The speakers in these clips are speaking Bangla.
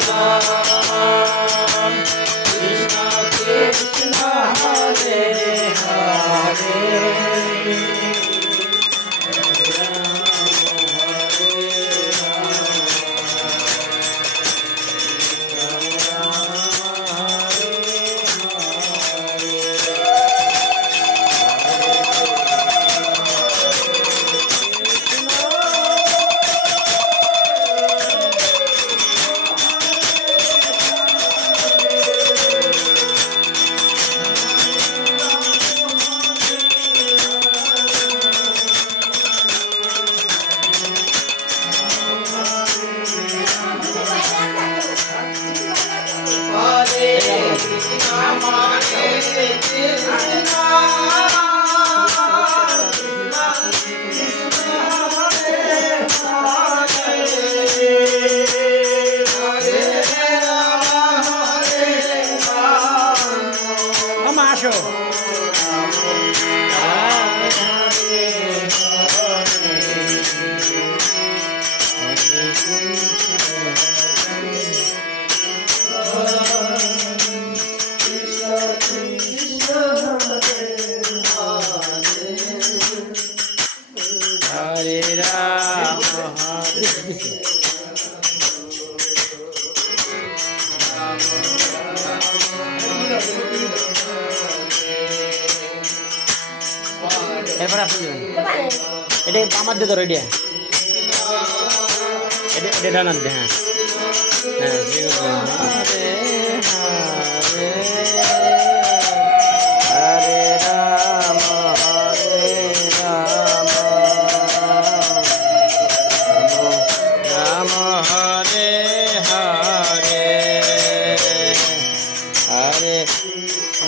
love. এরপরে আপনি এটা আমার দিয়ে ধরো এটা। এটা ডানার হ্যাঁ। হ্যাঁ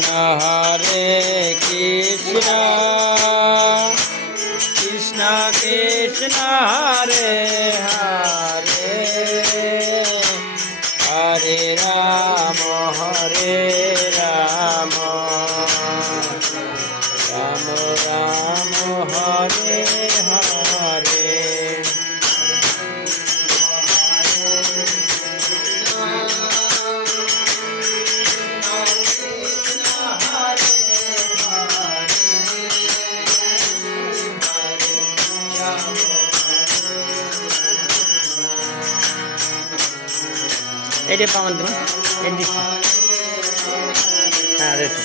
হরে কৃষ্ণ হরে কৃষ্ণ এটা পাবেন দেবেন এই দিচ্ছি হ্যাঁ দেখুন।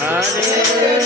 Hare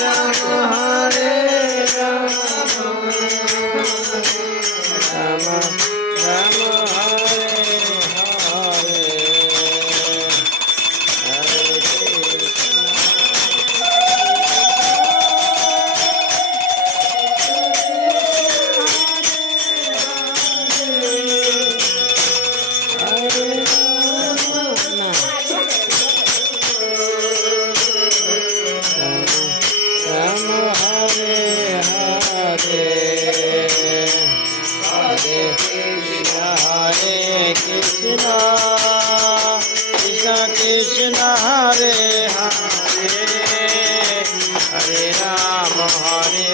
हरे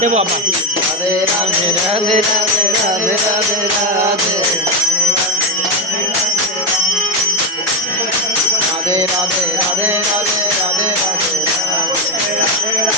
দেবো আবার রাধে রাধে রাধে রাধে রাধে রাধে রাধে রাধে রাধে রাধে রাধে রাধে রাধে